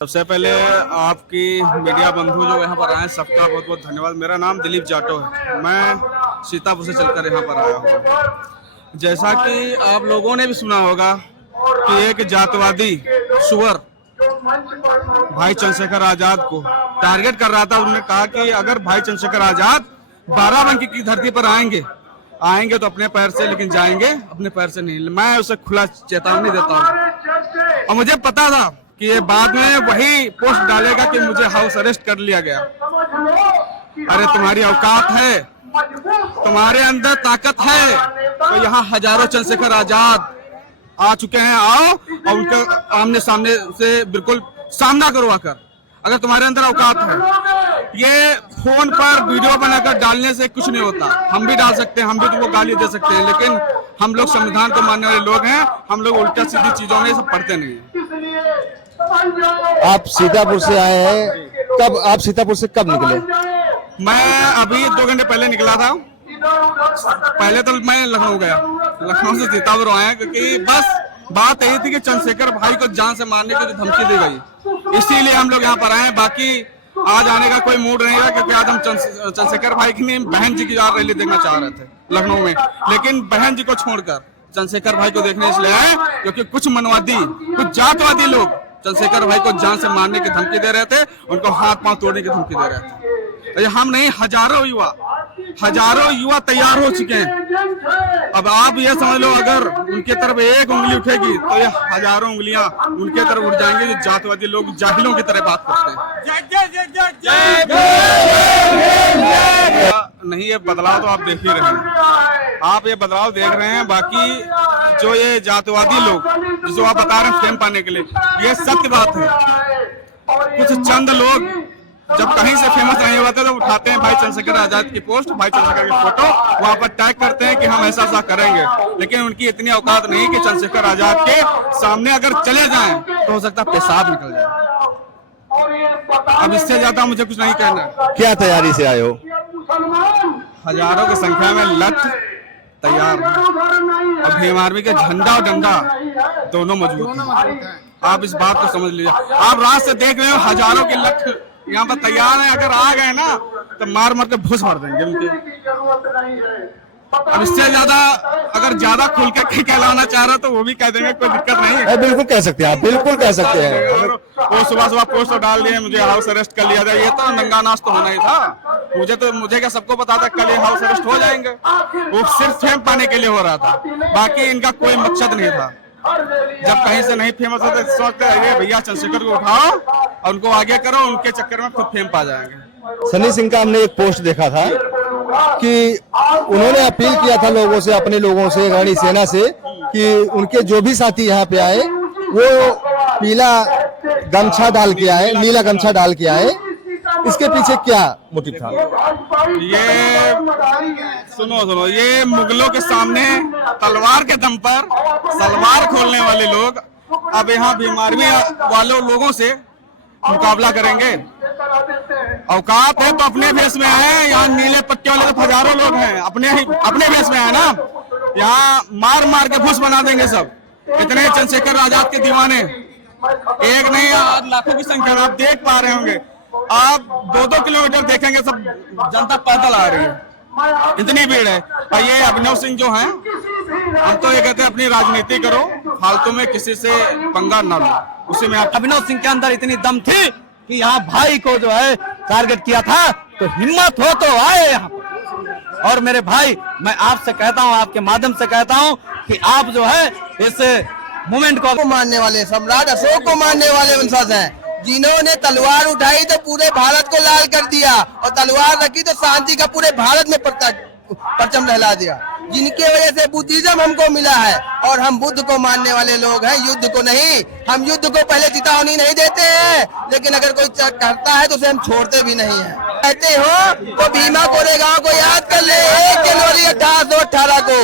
सबसे पहले आपकी मीडिया बंधु जो यहाँ पर आए सबका बहुत बहुत धन्यवाद। मेरा नाम दिलीप जाटो है, मैं सीतापुर से चलकर यहाँ पर आया हूँ। जैसा कि आप लोगों ने भी सुना होगा कि एक जातवादी सुअर भाई चंद्रशेखर आजाद को टारगेट कर रहा था। उन्होंने कहा कि अगर भाई चंद्रशेखर आजाद बाराबंकी की धरती पर आएंगे तो अपने पैर से, लेकिन जाएंगे अपने पैर से नहीं। मैं उसे खुला चेतावनी देता हूँ और मुझे पता था कि ये बाद में वही पोस्ट डालेगा कि मुझे हाउस अरेस्ट कर लिया गया। अरे तुम्हारी औकात है, तुम्हारे अंदर ताकत है तो यहाँ हजारों चंद्रशेखर आजाद आ चुके हैं। आओ और उनके आमने सामने से बिल्कुल सामना करो आकर, अगर तुम्हारे अंदर औकात है। ये फोन पर वीडियो बनाकर डालने से कुछ नहीं होता। हम भी डाल सकते हैं, हम भी तुमको गाली दे सकते हैं, लेकिन हम लोग संविधान को मानने वाले लोग हैं। हम लोग उल्टा सीधी चीजों में सब पढ़ते नहीं हैं। आप सीतापुर से आए हैं, कब आप सीतापुर से कब निकले? मैं अभी 2 घंटे पहले निकला था। पहले तो मैं लखनऊ गया, लखनऊ से सीतापुर आया क्योंकि बस बात यही थी कि चंद्रशेखर भाई को जान से मारने की जो धमकी दी गई, इसीलिए हम लोग यहाँ पर आए। बाकी आज आने का कोई मूड नहीं है क्योंकि आज हम चंद्रशेखर भाई की बहन जी की रैली देखना चाह रहे थे लखनऊ में, लेकिन बहन जी को छोड़कर चंद्रशेखर भाई को देखने इसलिए आए क्योंकि कुछ मनवादी, कुछ जातवादी लोग चंद्रशेखर भाई को जान से मारने की धमकी दे रहे थे, उनको हाथ पांव तोड़ने की धमकी दे रहे थे। हम नहीं, हजारों युवा तैयार हो चुके हैं। अब आप ये समझ लो, अगर उनके तरफ एक उंगली उठेगी तो ये हजारों उंगलियां उनके तरफ उठ जाएंगे। जो जातवादी लोग जाहिलों की तरह बात करते हैं। नहीं, ये बदलाव तो आप देख ही रहे हैं, आप ये बदलाव देख रहे हैं। बाकी जो ये जातवादी लोग जिसको आप बता रहे हैं फेम पाने के लिए, ये सत्य बात है। कुछ चंद लोग जब कहीं से फेमस नहीं होते तो उठाते हैं भाई चंद्रशेखर आजाद की पोस्ट, भाई चंद्रशेखर की फोटो, वहां पर टैग करते हैं कि हम ऐसा ऐसा करेंगे, लेकिन उनकी इतनी औकात नहीं कि चंद्रशेखर आजाद के सामने अगर चले जाएं तो हो सकता है पेशाब निकल जाए। अब इससे ज्यादा मुझे कुछ नहीं कहना। क्या तैयारी से आए हो? हजारों की संख्या में लठ तैयार है और भीम आर्मी के झंडा और डंडा दोनों मौजूद हैं। आप इस बात को समझ लीजिए। आप रात से देख रहे हो हजारों की लठ यहाँ पर तैयार है। अगर आ गए ना तो मार के भूस भर देंगे उनके। अब इससे ज्यादा अगर ज्यादा खुल के कहलाना चाह रहा तो वो भी कह देंगे, कोई दिक्कत नहीं है। बिल्कुल कह सकते हैं आप, बिल्कुल कह सकते हैं। वो सुबह पोस्ट डाल दिए मुझे हाउस अरेस्ट कर लिया था, ये तो नंगा नाच तो होना ही था। मुझे क्या सबको पता था कल ये हाउस अरेस्ट हो जाएंगे। वो सिर्फ फेम पाने के लिए हो रहा था, बाकी इनका कोई मकसद नहीं था। जब कहीं से नहीं फेमस होते सोचते अरे भैया चंद्रशेखर को उठाओ और उनको आगे करो, उनके चक्कर में खुद फेम पा जाएंगे। सन्नी सिंह का हमने एक पोस्ट देखा था कि उन्होंने अपील किया था लोगों से, अपने लोगों से, गणी सेना से, कि उनके जो भी साथी यहाँ पे आए वो पीला गमछा डाल के आए, नीला गमछा डाल के आए। इसके पीछे क्या मोटिव था? ये सुनो, ये मुगलों के सामने तलवार के दम पर सलवार खोलने वाले लोग अब यहाँ भीम आर्मी वालों लोगों से मुकाबला करेंगे। औकात है तो अपने भेष में आए। यहाँ नीले पट्टे वाले तो हजारों लोग हैं, अपने भेष में आए ना। यहाँ मार के भूस बना देंगे सब। इतने चंद्रशेखर आजाद के दीवाने एक नहीं, आज लाखों की संख्या में आप देख पा रहे होंगे। आप 2-2 किलोमीटर देखेंगे सब जनता पैदल आ रही है, इतनी भीड़ है। और ये अभिनव सिंह जो हैं, हम तो ये कहते हैं अपनी राजनीति करो, फालतू में किसी से पंगा न लो। उसी में अभिनव सिंह के अंदर इतनी दम थी कि यहाँ भाई को जो है टारगेट किया था, तो हिम्मत हो तो आए यहाँ पर। और मेरे भाई, मैं आपसे कहता हूँ, आपके माध्यम से कहता हूँ कि आप जो है इस मूवमेंट को मानने वाले, सम्राट अशोक को मानने वाले वंशज हैं, जिन्होंने तलवार उठाई तो पूरे भारत को लाल कर दिया और तलवार रखी तो शांति का पूरे भारत में परचम लहरा दिया। जिनकी वजह से बुद्धिज्म हमको मिला है और हम बुद्ध को मानने वाले लोग हैं, युद्ध को नहीं। हम युद्ध को पहले चेतावनी नहीं देते हैं, लेकिन अगर कोई करता है तो उसे हम छोड़ते भी नहीं है। कहते हो तो भीमा कोरेगांव को याद कर ले। 1 जनवरी 1818 को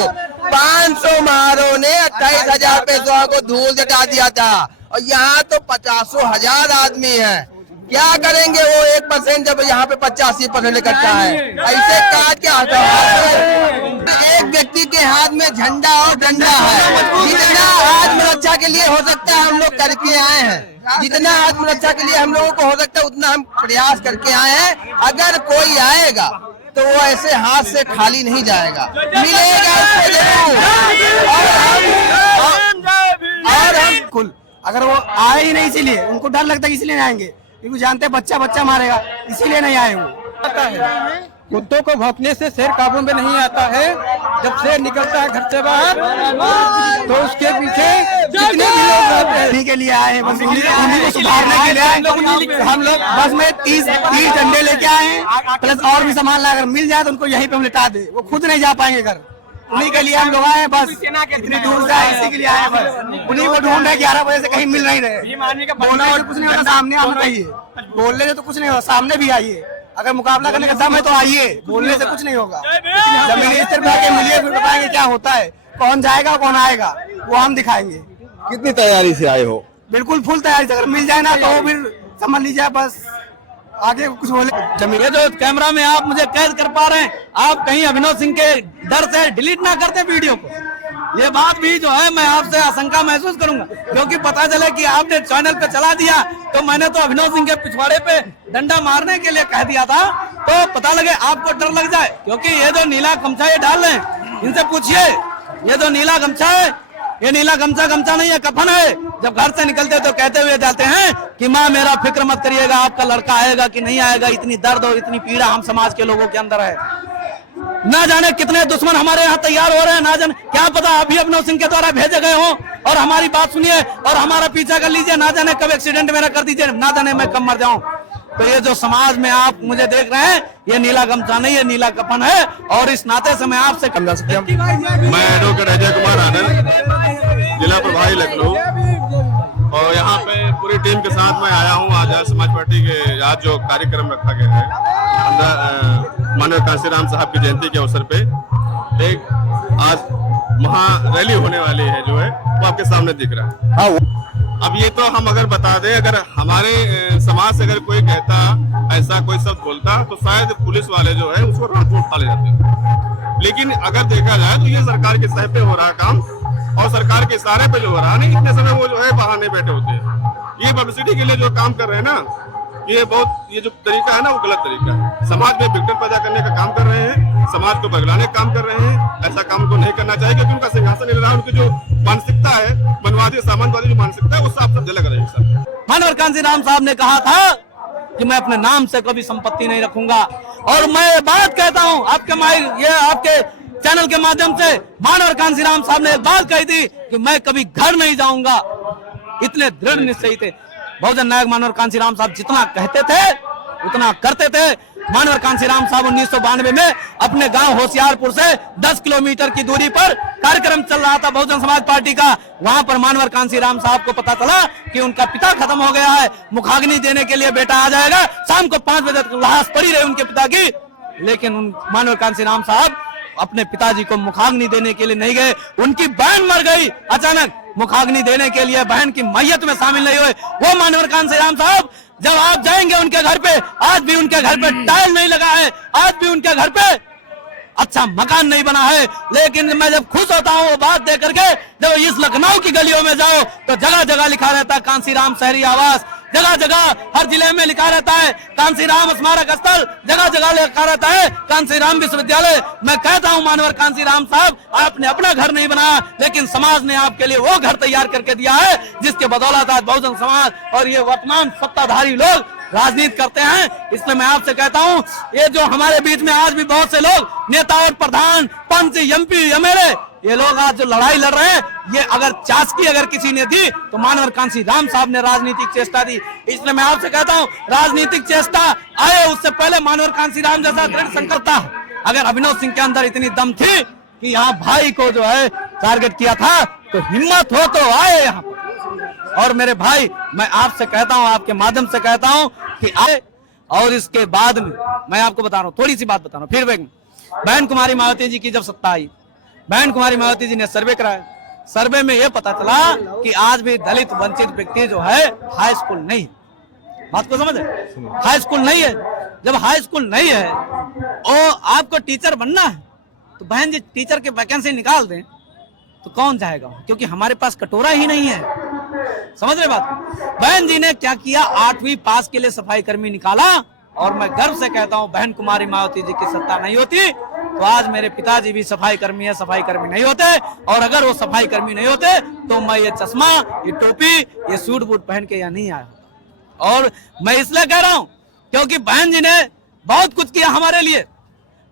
500 महारों ने 28,000 पेशवा को धूल जटा दिया था और यहाँ तो 50,000 आदमी हैं। क्या करेंगे वो 1% जब यहाँ पे 85% इकट्ठा है। ऐसे काट के हटाओ। एक व्यक्ति के हाथ में झंडा और डंडा है। जितना आत्मरक्षा के लिए हो सकता है हम लोग करके आए हैं, जितना आत्मरक्षा के लिए हम लोगों को हो सकता है उतना हम प्रयास करके आए हैं। अगर कोई आएगा तो वो ऐसे हाथ से खाली नहीं जाएगा, मिलेगा उसको जरूर। और हम कुल अगर वो आए ही नहीं, इसीलिए उनको डर लगता है, इसलिए नहीं आएंगे क्योंकि जानते हैं बच्चा बच्चा मारेगा, इसीलिए नहीं आए वो। आता है कुत्तों को भौंकने से शेर काबू में नहीं आता है। जब शेर निकलता है घर से बाहर तो उसके पीछे जितने भी लोग रहते हैं उन्हीं के लिए आए हैं, बस उन्हीं को सुधारने के लिए आए। हम लोग बस में 30 डंडे लेके आए हैं, प्लस और भी सामान ला, अगर मिल जाए तो उनको यहीं पे हम लिटा दे, वो खुद नहीं जा पाएंगे घर। उन्हीं के लिए हम लोग आए हैं, बस इतनी दूर से आए, इसी के लिए आए हैं, बस उन्हीं को ढूंढ रहे। 11 बजे से कहीं मिल नहीं रहे। बोलने से कुछ नहीं होता, सामने आना चाहिए। बोलने से तो कुछ नहीं होगा, सामने भी आइए। अगर मुकाबला करने का दम है तो आइए, बोलने से कुछ नहीं होगा। जब मिनिस्टर पे आके मिलिए फिर बताएंगे क्या होता है, कौन जाएगा कौन आएगा वो हम दिखाएंगे। कितनी तैयारी से आए हो? बिल्कुल फुल तैयारी से, अगर मिल जाए ना तो फिर समझ लीजिए बस आगे कुछ बोले। ये जो कैमरा में आप मुझे कैद कर पा रहे हैं, आप कहीं अभिनव सिंह के डर से डिलीट ना करते वीडियो को। ये बात भी जो है मैं आपसे आशंका महसूस करूंगा, क्योंकि पता चले कि आपने चैनल पे चला दिया तो मैंने तो अभिनव सिंह के पिछवाड़े पे डंडा मारने के लिए कह दिया था, तो पता लगे आपको डर लग जाए। क्योंकि ये जो नीला गमछा ये डाल रहे हैं, इनसे पूछिए, ये जो नीला गमछा है ये नीला गमछा नहीं है, कफन है। जब घर से निकलते तो कहते हुए जाते हैं कि माँ मेरा फिक्र मत करिएगा, आपका लड़का आएगा कि नहीं आएगा। इतनी दर्द और इतनी पीड़ा हम समाज के लोगों के अंदर है। ना जाने कितने दुश्मन हमारे यहाँ तैयार हो रहे हैं, ना जाने क्या पता अभी अभिनव सिंह के द्वारा भेजे गए हों। और हमारी बात सुनिए और हमारा पीछा कर लीजिए, ना जाने कब एक्सीडेंट मेरा कर दीजिए, ना जाने मैं कब मर जाऊं। तो ये जो समाज में आप मुझे देख रहे हैं, ये नीला गमछा नहीं है, नीला कफन है। और इस नाते से मैं आपसे मैं एडवोकेट अजय कुमार आनंद, जिला प्रभारी लखनऊ, और यहाँ पे पूरी टीम के साथ मैं आया हूँ। आज समाज पार्टी के आज जो कार्यक्रम रखा गया है माननीय कांशीराम साहब की जयंती के अवसर पे, एक आज महा रैली होने वाली है जो है वो आपके सामने दिख रहा है। हाँ, अब ये तो हम अगर बता दें, अगर हमारे समाज से अगर कोई कहता ऐसा कोई शब्द बोलता तो शायद पुलिस वाले जो है उसको रात में उठा ले जाते। लेकिन अगर देखा जाए तो ये सरकार के सह पे हो रहा काम और सरकार के इशारे पे जो हो रहा नहीं, इतने समय वो जो है बहाने बैठे होते हैं। ये पब्लिसिटी के लिए जो काम कर रहे हैं ना, ये जो तरीका है ना वो गलत तरीका है। समाज में विघटन पैदा करने का काम कर रहे हैं, समाज को बगलाने का काम कर रहे हैं। ऐसा काम उनको नहीं करना चाहिए, क्योंकि उनका सिंहासन हिल रहा है। उनकी जो मानसिकता है, मनवादी सामंतवादी जो मानसिकता है, वो साफ साफ झलक रही है सब। मानवर कांशीराम साहब ने कहा था कि मैं अपने नाम से कभी संपत्ति नहीं रखूंगा। और मैं बात कहता हूं आपके चैनल के माध्यम से, मानवर कांशीराम साहब ने एक बात कही थी कि मैं कभी घर नहीं जाऊंगा। इतने दृढ़ निश्चयी थे बहुजन नायक मानवर कांशीराम साहब। जितना कहते थे उतना करते थे। मानवर कांशीराम साहब 1992 में अपने गांव होशियारपुर से 10 किलोमीटर की दूरी पर कार्यक्रम चल रहा था बहुजन समाज पार्टी का। वहां पर मानवर कांशीराम साहब को पता चला कि उनका पिता खत्म हो गया है, मुखाग्नि देने के लिए बेटा आ जाएगा। शाम को 5 बजे तक लाश पड़ी रही उनके पिता की, लेकिन मानवर कांशीराम साहब अपने पिताजी को मुखाग्नि देने के लिए नहीं गए। उनकी बहन मर गई अचानक, मुखाग्नि देने के लिए बहन की मैयत में शामिल नहीं हुए। वो मानवर कांशीराम साहब, जब आप जाएंगे उनके घर पे, आज भी उनके घर पे टाइल नहीं लगा है, आज भी उनके घर पे अच्छा मकान नहीं बना है। लेकिन मैं जब खुश होता हूँ वो बात देख करके, जब इस लखनऊ की गलियों में जाओ तो जगह जगह लिखा रहता है कांशीराम शहरी आवास, जगह जगह हर जिले में लिखा रहता है कांशीराम स्मारक स्थल, जगह जगह लिखा रहता है कांशीराम विश्वविद्यालय। मैं कहता हूं मानवर कांशीराम साहब, आपने अपना घर नहीं बनाया, लेकिन समाज ने आपके लिए वो घर तैयार करके दिया है जिसके बदौलत आज बहुजन समाज और ये वर्तमान सत्ताधारी लोग राजनीति करते हैं। इसलिए मैं आपसे कहता हूं, ये जो हमारे बीच में आज भी बहुत से लोग नेता और प्रधान, पंच, एमपी, एमएलए, ये लोग आज जो लड़ाई लड़ रहे हैं, ये अगर चासकी अगर किसी ने दी तो मानवर कांशीराम साहब ने राजनीतिक चेष्टा दी। इसलिए मैं आपसे कहता हूं, राजनीतिक चेष्टा आए उससे पहले मानवर कांशीराम जैसा दृढ़ संकल्प था। अगर अभिनव सिंह के अंदर इतनी दम थी कि यहाँ भाई को जो है टारगेट किया था, तो हिम्मत हो तो आए यहाँ पर। और मेरे भाई, मैं आपसे कहता हूं, आपके माध्यम से कहता हूं कि आए। और इसके बाद में मैं आपको बता रहा हूं, थोड़ी सी बात बता रहा हूं। फिर बहन कुमारी मायावती जी की जब सत्ता आई, बहन कुमारी मायावती जी ने सर्वे कराया। सर्वे में यह पता चला कि आज भी दलित वंचित व्यक्ति जो है हाई स्कूल नहीं है। बात को समझे? हाई स्कूल नहीं है। जब हाई स्कूल नहीं है और आपको टीचर बनना है तो बहन जी टीचर की वैकेंसी निकाल दें तो कौन जाएगा, क्योंकि हमारे पास कटोरा ही नहीं है। समझ रहे बात? बहन जी ने क्या किया, 8वीं पास के लिए सफाई कर्मी निकाला, और मैं गर्व से कहता हूं बहन कुमारी मायावती जी की सत्ता नहीं होती तो आज मेरे पिताजी भी सफाई कर्मी है, सफाई कर्मी नहीं होते, और अगर वो सफाई कर्मी नहीं होते तो मैं ये चश्मा, ये टोपी, ये सूट बूट पहन के यहाँ नहीं आया। और मैं इसलिए कह रहा हूं क्योंकि बहन जी ने बहुत कुछ किया हमारे लिए।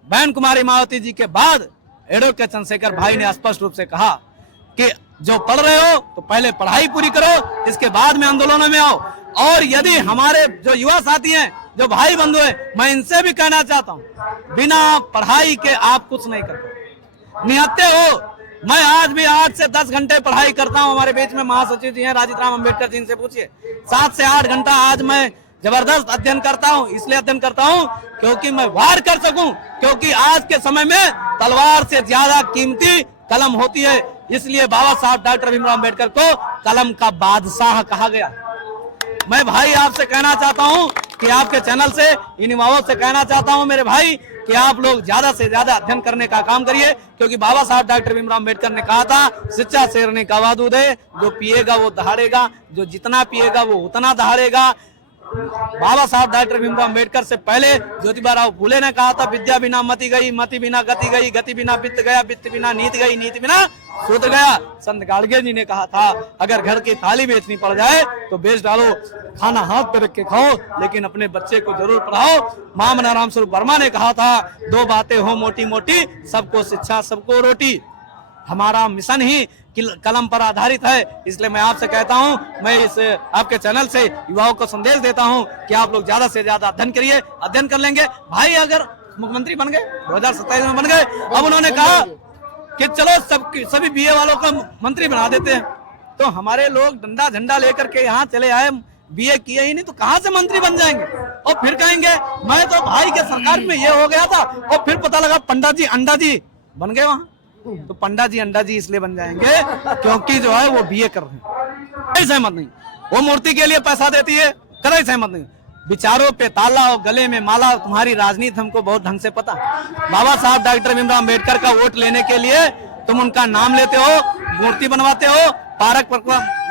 बहन कुमारी मायावती जी के बाद एडवोकेट चंद्रशेखर भाई ने स्पष्ट रूप से कहा कि जो पढ़ रहे हो तो पहले पढ़ाई पूरी करो, इसके बाद में आंदोलनों में आओ। और यदि हमारे जो युवा साथी हैं, जो भाई बंधु हैं, मैं इनसे भी कहना चाहता हूं, बिना पढ़ाई के आप कुछ नहीं करते, निहत्ते हो। मैं आज भी 8 से 10 घंटे पढ़ाई करता हूं। हमारे बीच में महासचिव जी हैं राजीव राम अम्बेडकर जी, इनसे पूछिए, 7 से 8 घंटा आज मैं जबरदस्त अध्ययन करता हूं। इसलिए अध्ययन करता हूं क्योंकि मैं वार कर सकूं, क्योंकि आज के समय में तलवार से ज्यादा कीमती कलम होती है। इसलिए बाबा साहब डॉक्टर भीमराव अम्बेडकर को कलम का बादशाह कहा गया। मैं भाई आपसे कहना चाहता हूं कि आपके चैनल से, इन युवाओं से कहना चाहता हूं मेरे भाई कि आप लोग ज्यादा से ज्यादा अध्ययन करने का काम करिए, क्योंकि बाबा साहब डॉक्टर भीमराव अम्बेडकर ने कहा था, शिक्षा शेरनी का वादूद है, जो पिएगा वो दहाड़ेगा, जो जितना पिएगा वो उतना दहाड़ेगा। बाबा साहब डॉक्टर भीमराव अम्बेडकर से पहले ज्योतिबा फूले ने कहा था, विद्या बिना मति गई, मति बिना गति गई, गति बिना वित्त गया, वित्त बिना नीति गई, नीति बिना सुध गया। संत गाड़गे जी ने कहा था, अगर घर की थाली बेचनी पड़ जाए तो बेच डालो, खाना हाथ पे रख के खाओ, लेकिन अपने बच्चे को जरूर पढ़ाओ। मामना राम स्वरूप वर्मा ने कहा था, 2 बातें हो मोटी मोटी, सबको शिक्षा सबको रोटी। हमारा मिशन ही कलम पर आधारित है। इसलिए मैं आपसे कहता हूं, मैं इस आपके चैनल से युवाओं को संदेश देता हूं कि आप लोग ज्यादा से ज्यादा अध्ययन करिए। अध्ययन कर लेंगे भाई, अगर मुख्यमंत्री बन गए, 2027 में बन गए, अब उन्होंने कहा कि चलो सभी बीए वालों को मंत्री बना देते हैं, तो हमारे लोग डंडा झंडा लेकर के यहाँ चले आए, बीए किए ही नहीं तो कहाँ से मंत्री बन जाएंगे। और फिर कहेंगे मैं तो भाई के सरकार में ये हो गया था, और फिर पता लगा पंडा जी अंडा जी बन गए वहां। तो पंडा जी अंडा जी इसलिए बन जाएंगे क्योंकि जो है वो बीए कर रहे हैं। सहमत नहीं, वो मूर्ति के लिए पैसा देती है, कभी सहमत नहीं। विचारों पे ताला और गले में माला, तुम्हारी राजनीति हमको बहुत ढंग से पता। बाबा साहब डॉक्टर भीमराव अम्बेडकर का वोट लेने के लिए तुम उनका नाम लेते हो, मूर्ति बनवाते हो, पार्क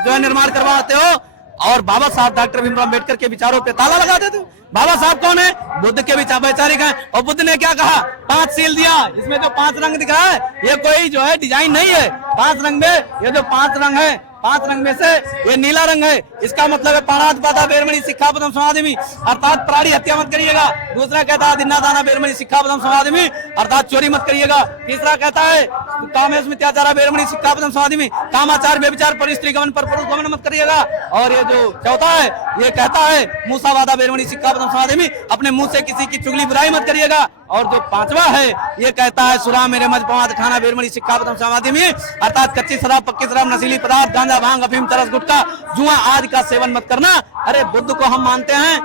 जो है निर्माण करवाते हो, और बाबा साहब डॉक्टर भीमराव अम्बेडकर के विचारों पे ताला लगा देते हो। बाबा साहब कौन है? बुद्ध के विचार वैचारिक हैं, और बुद्ध ने क्या कहा? 5 सील दिया। इसमें जो 5 रंग दिख रहा है ये कोई जो है डिजाइन नहीं है। 5 रंग में ये जो 5 रंग है, 5 रंग में से ये नीला रंग है। इसका मतलब है पाणातिपाता बेरमणि सिक्खापदम समाधिमि, अर्थात प्राणी हत्या मत करिएगा। दूसरा कहता है दिन्ना दाना बेरमणि सिक्खापदम समाधिमि, अर्थात चोरी मत करिएगा। तीसरा कहता है कामेश मिथ्याचारा बेरमणि सिक्खापदम समाधिमि, कामाचार व्यभिचार पर स्त्री गमन पर पुरुष गमन मत करिएगा। और ये जो चौथा है ये कहता है मूसावादा बेरमणि सिक्खापदम समाधिमि, अपने मुंह से किसी की चुगली बुराई मत करिएगा। और जो 5वां है ये कहता है सुरा मेरे मज पवाद खाना बेरमणि सिक्खापदम समाधिमि, अर्थात कच्ची शराब, पक्की शराब, नशीली पदार्थ, गांजा, भांग, अफीम, चरस, गुटखा, जुआ आदि का सेवन मत करना। अरे बुद्ध को हम मानते हैं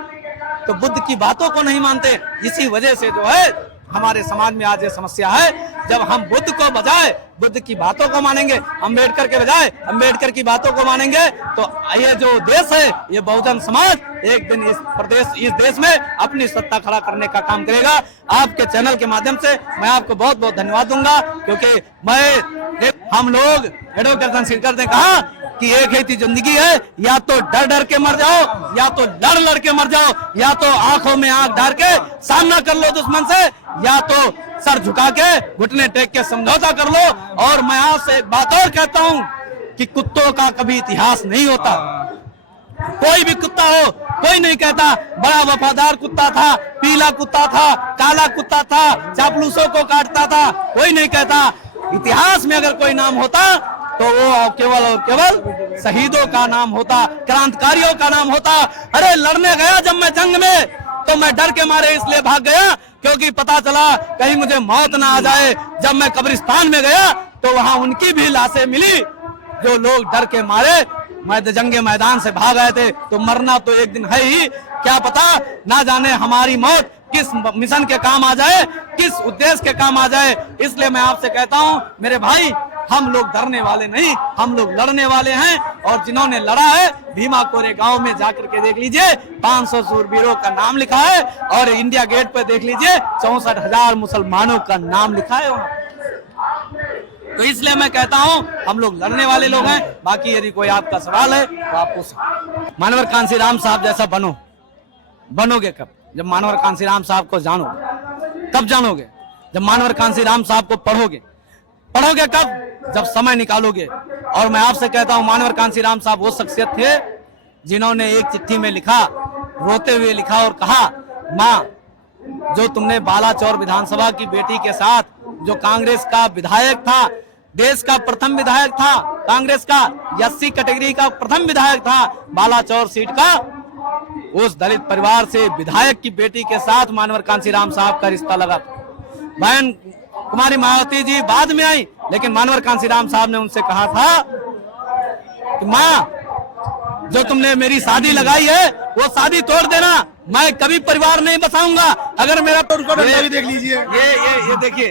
तो बुद्ध की बातों को नहीं मानते। इसी वजह से जो है हमारे समाज में आज ये समस्या है। जब हम बुद्ध को बजाय बुद्ध की बातों को मानेंगे, अंबेडकर के बजाय अंबेडकर की बातों को मानेंगे, तो ये जो देश है, ये बहुजन समाज एक दिन इस देश में अपनी सत्ता खड़ा करने का काम करेगा। आपके चैनल के माध्यम से मैं आपको बहुत बहुत धन्यवाद दूंगा, क्योंकि हम लोग एडवोकेट चंद्रशेखर ने कहा कि एक ही जिंदगी है, या तो डर डर के मर जाओ, या तो लड़ लड़ के मर जाओ, या तो आंखों में आंख डाल के सामना कर लो दुश्मन से, या तो सर झुका के घुटने टेक के समझौता कर लो। और मैं आपसे एक बात और कहता हूं कि कुत्तों का कभी इतिहास नहीं होता। कोई भी कुत्ता हो, कोई नहीं कहता बड़ा वफादार कुत्ता था, पीला कुत्ता था, काला कुत्ता था, चापलूसों को काटता था, कोई नहीं कहता। इतिहास में अगर कोई नाम होता तो वो केवल और केवल शहीदों का नाम होता, क्रांतिकारियों का नाम होता। अरे लड़ने गया जब मैं जंग में, तो मैं डर के मारे इसलिए भाग गया क्योंकि पता चला कहीं मुझे मौत ना आ जाए। जब मैं कब्रिस्तान में गया तो वहां उनकी भी लाशें मिली, जो लोग डर के मारे जंगे मैदान से भाग आए थे। तो मरना तो एक दिन है ही, क्या पता ना जाने हमारी मौत किस मिशन के काम आ जाए, किस उद्देश्य के काम आ जाए। इसलिए मैं आपसे कहता हूं मेरे भाई, हम लोग डरने वाले नहीं, हम लोग लड़ने वाले हैं। और जिन्होंने लड़ा है, भीमा कोरे गांव में जाकर के देख लीजिए, 500 शूरवीरों का नाम लिखा है। और इंडिया गेट पर देख लीजिए, 64,000 मुसलमानों का नाम लिखा है वहां। तो इसलिए मैं कहता हूं हम लोग लड़ने वाले लोग हैं। बाकी यदि कोई आपका सवाल है तो आप पूछ। मानवर कांसीराम साहब जैसा बनोगे कब? जब मानवर कांसीराम साहब को जानोगे। कब जानोगे? जब मानवर कांसीराम साहब को पढ़ोगे कब? जब समय निकालोगे। और मैं आपसे कहता हूं मानवर कांसीराम साहब वो शख्सियत थे जिन्होंने एक चिट्ठी में लिखा, रोते हुए लिखा और कहा, माँ जो तुमने बालाचौर विधानसभा की बेटी के साथ, जो कांग्रेस का विधायक था, देश का प्रथम विधायक था, कांग्रेस का 80 कैटेगरी का प्रथम विधायक था, बालाचौर सीट का, उस दलित परिवार से विधायक की बेटी के साथ मानवर कांसीराम साहब का रिश्ता लगा। बहन कुमारी मायावती जी बाद में आई, लेकिन मानवर कांसीराम साहब ने उनसे कहा था कि माँ जो तुमने मेरी शादी लगाई है वो शादी तोड़ देना, मैं कभी परिवार नहीं बसाऊंगा। अगर मेरा तो डंडा भी देख लीजिए, ये देखिए,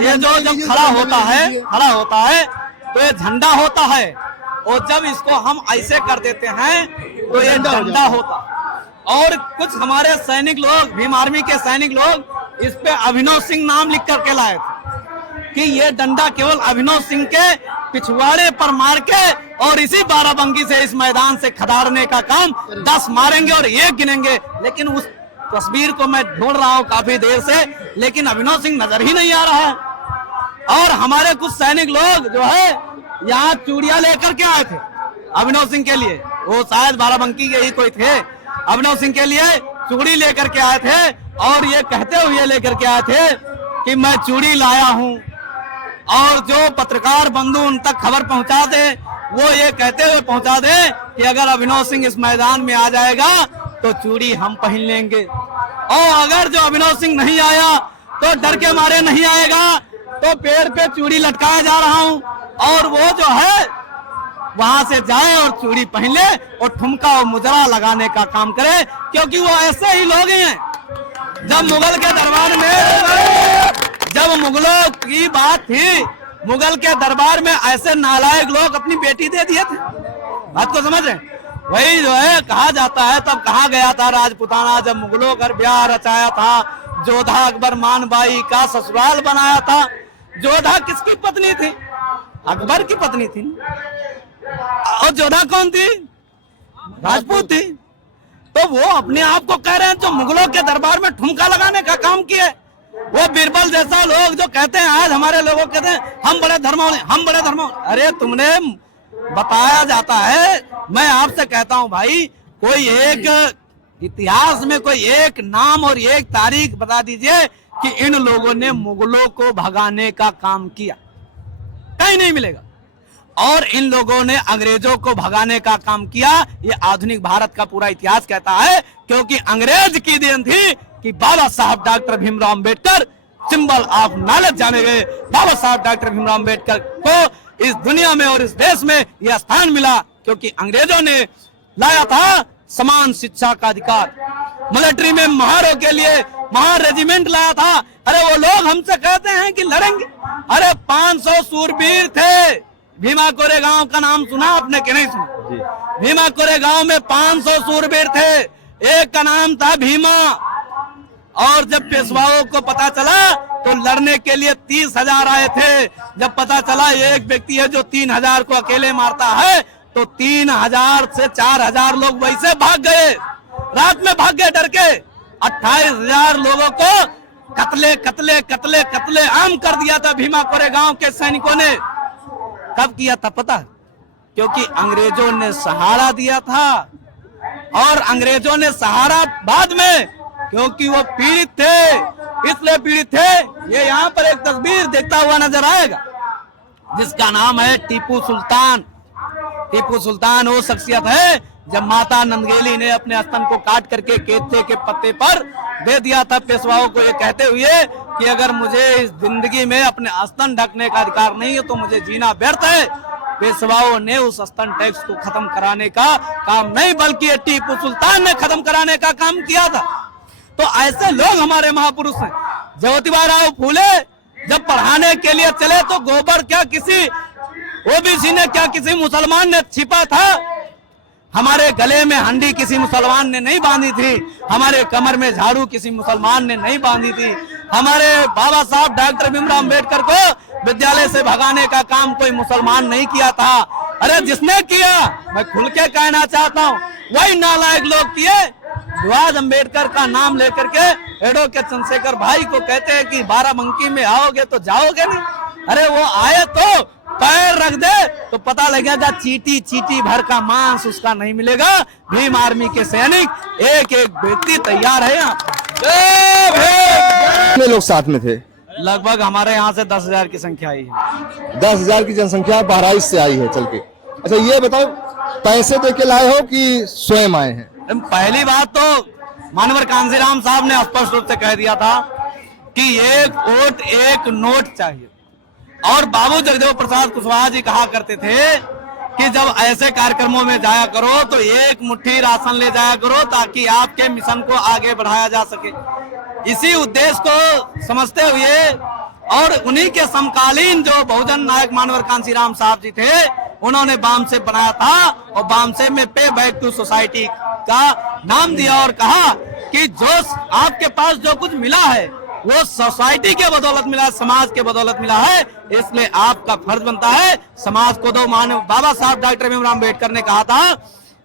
ये जो जब खड़ा होता है तो ये झंडा होता है, और जब इसको हम ऐसे कर देते हैं तो ये डंडा होता है। और कुछ हमारे सैनिक लोग, भीम आर्मी के सैनिक लोग इस पे अभिनव सिंह नाम लिख करके लाए थे कि ये डंडा केवल अभिनव सिंह के पिछवाड़े पर मार के और इसी बाराबंकी से इस मैदान से खदारने का काम 10 मारेंगे और 1 गिनेंगे। लेकिन उस तस्वीर को मैं ढूंढ रहा हूं काफी देर से, लेकिन अभिनव सिंह नजर ही नहीं आ रहा है। और हमारे कुछ सैनिक लोग जो है यहाँ चूड़ियां लेकर के आए थे अभिनव सिंह के लिए, वो शायद बाराबंकी के ही कोई थे, अभिनव सिंह के लिए चूड़ी लेकर के आए थे और ये कहते हुए लेकर के आए थे कि मैं चूड़ी लाया हूं। और जो पत्रकार बंधु उन तक खबर पहुंचा दे, वो ये कहते हुए पहुंचा दे कि अगर अभिनव सिंह इस मैदान में आ जाएगा तो चूड़ी हम पहन लेंगे, और अगर जो अभिनव सिंह नहीं आया तो डर के मारे नहीं आएगा तो पेड़ पे चूड़ी लटकाया जा रहा हूं, और वो जो है वहां से जाए और चूड़ी पहन ले और ठुमका और मुजरा लगाने का काम करे, क्योंकि वो ऐसे ही लोग हैं। जब मुगल के दरबार में, जब मुगलों की बात थी, मुगल के दरबार में ऐसे नालायक लोग अपनी बेटी दे दिए थे। बात को समझ रहे? वही जो है कहा जाता है, तब कहा गया था राजपुताना जब मुगलों का ब्याह रचाया था, जोधा अकबर मानबाई का ससुराल बनाया था। जोधा किसकी पत्नी थी? अकबर की पत्नी थी। और जोधा कौन थी? राजपूत थी। तो वो अपने आप को कह रहे हैं जो मुगलों के दरबार में ठुमका लगाने का काम किए। वो बीरबल जैसा लोग जो कहते हैं, आज हमारे लोगों कहते हैं हम बड़े धर्मावली, हम बड़े धर्मावली। अरे तुमने बताया जाता है, मैं आपसे कहता हूं भाई, कोई एक इतिहास में कोई एक नाम और एक तारीख बता दीजिए कि इन लोगों ने मुगलों को भगाने का काम किया, कहीं नहीं मिलेगा। और इन लोगों ने अंग्रेजों को भगाने का काम किया, ये आधुनिक भारत का पूरा इतिहास कहता है, क्योंकि अंग्रेज की देन थी कि बाबा साहब doctor Bhimrao Ambedkar, symbol of knowledge जाने गए, बाबा साहब डॉक्टर भीमराव अंबेडकर को इस दुनिया में और इस देश में यह स्थान मिला, क्योंकि अंग्रेजों ने लाया था समान शिक्षा का अधिकार। मिलिट्री में महारों के लिए महा रेजिमेंट लाया था। अरे वो लोग हमसे कहते हैं कि लड़ेंगे। अरे 500 सूरवीर थे। भीमा कोरेगांव का नाम सुना आपने कि नहीं सुना? भीमा कोरेगांव में 500 सूरवीर थे, एक का नाम था भीमा। और जब पेशवाओं को पता चला तो लड़ने के लिए 30,000 आए थे। जब पता चला ये एक व्यक्ति है जो 3,000 को अकेले मारता है, तो 3,000 से 4,000 लोग वैसे भाग गए, रात में भाग गए डर के। 28,000 लोगों को कत्ले कत्ले कत्ले कत्ले आम कर दिया था भीमा कोरेगांव के सैनिकों ने। कब किया था पता? क्योंकि अंग्रेजों ने सहारा दिया था, और अंग्रेजों ने सहारा बाद में, क्योंकि वो पीड़ित थे, इसलिए पीड़ित थे। ये यहाँ पर एक तस्वीर देखता हुआ नजर आएगा जिसका नाम है टीपू सुल्तान। टीपू सुल्तान वो शख्सियत है जब माता नंदगेली ने अपने स्तन को काट करके केते के पत्ते पर दे दिया था पेशवाओं को, ये कहते हुए कि अगर मुझे इस जिंदगी में अपने स्तन ढकने का अधिकार नहीं है तो मुझे जीना व्यर्थ है। पेशवाओं ने उस स्तन टैक्स को खत्म कराने का काम नहीं, बल्कि टीपू सुल्तान ने खत्म कराने का काम किया था। तो ऐसे लोग हमारे महापुरुष हैं। ज्योतिबा फूले जब पढ़ाने के लिए चले तो गोबर क्या किसी ओबीसी ने, क्या किसी मुसलमान ने छिपा था? हमारे गले में हंडी किसी मुसलमान ने नहीं बांधी थी, हमारे कमर में झाड़ू किसी मुसलमान ने नहीं बांधी थी, हमारे बाबा साहब डॉक्टर भीमराव अम्बेडकर को विद्यालय से भगाने का काम कोई मुसलमान नहीं किया था। अरे जिसने किया, मैं खुल के कहना चाहता हूँ, वही नालायक लोग किए जो आज अम्बेडकर का नाम लेकर के एडवोकेट चंद्रशेखर भाई को कहते हैं कि बाराबंकी में आओगे तो जाओगे नहीं। अरे वो आए तो पैर रख दे तो पता लगेगा, चीटी चीटी भर का मांस उसका नहीं मिलेगा। भीम आर्मी के सैनिक एक एक व्यक्ति तैयार है यहाँ। कितने लोग साथ में थे? लगभग हमारे यहाँ से 10,000 की संख्या आई है। 10,000 की जनसंख्या बहराइच से आई है चल के। अच्छा ये बताओ, पैसे दे के लाए हो कि स्वयं आए हैं? पहली बात तो मानवर कांसीराम साहब ने स्पष्ट रूप से कह दिया था कि एक वोट एक नोट चाहिए। और बाबू जगदेव प्रसाद कुशवाहा जी कहा करते थे कि जब ऐसे कार्यक्रमों में जाया करो तो एक मुट्ठी राशन ले जाया करो ताकि आपके मिशन को आगे बढ़ाया जा सके। इसी उद्देश्य को समझते हुए और उन्हीं के समकालीन जो बहुजन नायक मानवर कांसीराम साहब जी थे, उन्होंने बामसेफ बनाया था और बामसेफ में पे बैक टू सोसाइटी का नाम दिया और कहा कि जो आपके पास जो कुछ मिला है वो सोसाइटी के बदौलत मिला है, समाज के बदौलत मिला है, इसलिए आपका फर्ज बनता है समाज को दो। मानव बाबा साहब डॉक्टर भीमराव अम्बेडकर ने कहा था,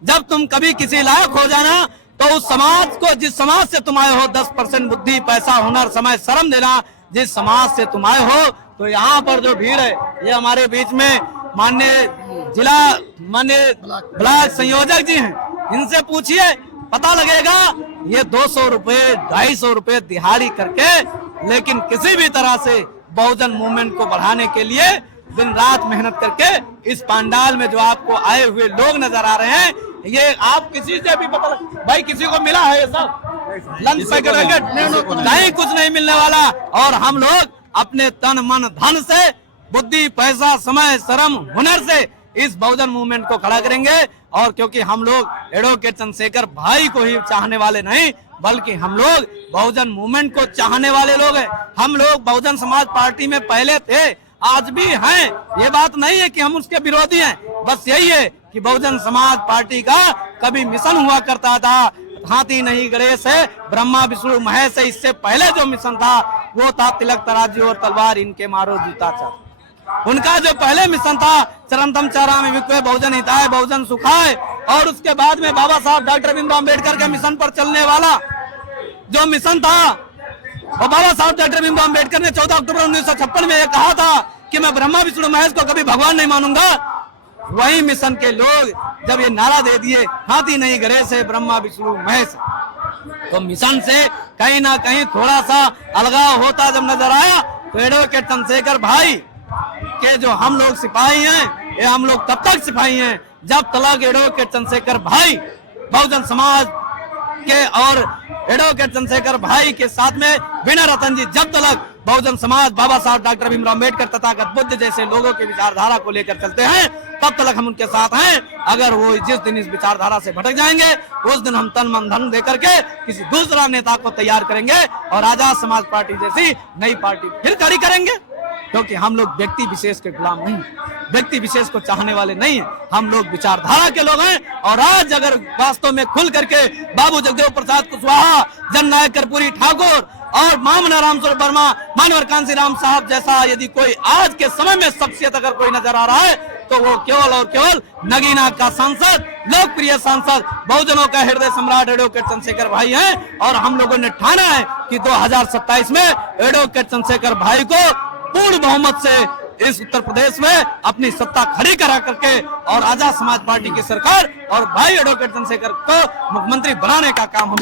जब तुम कभी किसी लायक हो जाना तो उस समाज को, जिस समाज से तुम आए हो, 10% बुद्धि, पैसा, हुनर, समय, श्रम देना। जिस समाज से तुम आए हो, तो यहाँ पर जो भीड़ है, ये हमारे बीच में माननीय ब्लॉक संयोजक जी हैं, इनसे पूछिए पता लगेगा। ये 200 रुपए 250 रुपए दिहाड़ी करके, लेकिन किसी भी तरह से बहुजन मूवमेंट को बढ़ाने के लिए दिन रात मेहनत करके इस पंडाल में जो आपको आए हुए लोग नजर आ रहे हैं, ये आप किसी से भी पता भाई किसी को मिला है ये सब लंच पैकेट नहीं, कुछ नहीं मिलने वाला। और हम लोग अपने तन मन धन से, बुद्धि, पैसा, समय, श्रम, हुनर से इस बहुजन मूवमेंट को खड़ा करेंगे। और क्योंकि हम लोग एडवोकेट चंद्रशेखर भाई को ही चाहने वाले नहीं, बल्कि हम लोग बहुजन मूवमेंट को चाहने वाले लोग हैं। हम लोग बहुजन समाज पार्टी में पहले थे, आज भी हैं। ये बात नहीं है कि हम उसके विरोधी हैं, बस यही है कि बहुजन समाज पार्टी का कभी मिशन हुआ करता था, हाथी नहीं गणेश है, ब्रह्मा विष्णु महेश है। इससे पहले जो मिशन था वो था तिलक तराजू और तलवार इनके मारो जूता चार। उनका जो पहले मिशन था चरणतम चारामि विक्वे बहुजन हिताय बहुजन सुखाय, और उसके बाद में बाबा साहब डॉक्टर भीमराव अम्बेडकर के मिशन पर चलने वाला जो मिशन था, और बाबा साहब डॉक्टर भीमराव अम्बेडकर ने 14 अक्टूबर 1956 में ये कहा था कि मैं ब्रह्मा विष्णु महेश को कभी भगवान नहीं मानूंगा। वही मिशन के लोग जब ये नारा दे दिए हाथी नहीं गणेश है, ब्रह्मा विष्णु महेश, तो मिशन से कहीं ना कहीं थोड़ा सा अलगाव होता जब नजर आया। तो एडवोकेट चंद्रशेखर भाई के जो हम लोग सिपाही हैं, ये हम लोग तब तक सिपाही हैं जब तक एडवोकेट चंद्रशेखर भाई बहुजन समाज के और एडवोकेट चंद्रशेखर भाई के साथ में विनय रतन जी जब तक बहुजन समाज बाबा साहब डॉक्टर भीमराव अम्बेडकर तथागत बुद्ध जैसे लोगों की विचारधारा को लेकर चलते हैं, तब तक हम उनके साथ हैं। अगर वो जिस दिन इस विचारधारा से भटक जाएंगे, उस दिन हम तन मन धन देकर के किसी दूसरा नेता को तैयार करेंगे और आजाद समाज पार्टी जैसी नई पार्टी फिर खड़ी करेंगे। क्योंकि हम लोग व्यक्ति विशेष के गुलाम नहीं, व्यक्ति विशेष को चाहने वाले नहीं हैं, हम लोग विचारधारा के लोग हैं। और आज अगर वास्तव में खुल करके बाबू जगदेव प्रसाद कुशवाहा, जननायक कर्पूरी ठाकुर और मामना राम स्वरूप वर्मा, मानवर कांसीराम साहब जैसा यदि कोई आज के समय में शख्सियत अगर कोई नजर आ रहा है, तो वो केवल और केवल नगीना का सांसद, लोकप्रिय सांसद, बहुजनों का हृदय सम्राट एडवोकेट चंद्रशेखर भाई हैं। और हम लोगों ने ठाना है कि 2027 में एडवोकेट चंद्रशेखर भाई को पूर्ण बहुमत से इस उत्तर प्रदेश में अपनी सत्ता खड़ी करा करके और आजाद समाज पार्टी की सरकार और भाई एडवोकेट चंद्रशेखर को मुख्यमंत्री बनाने का काम हम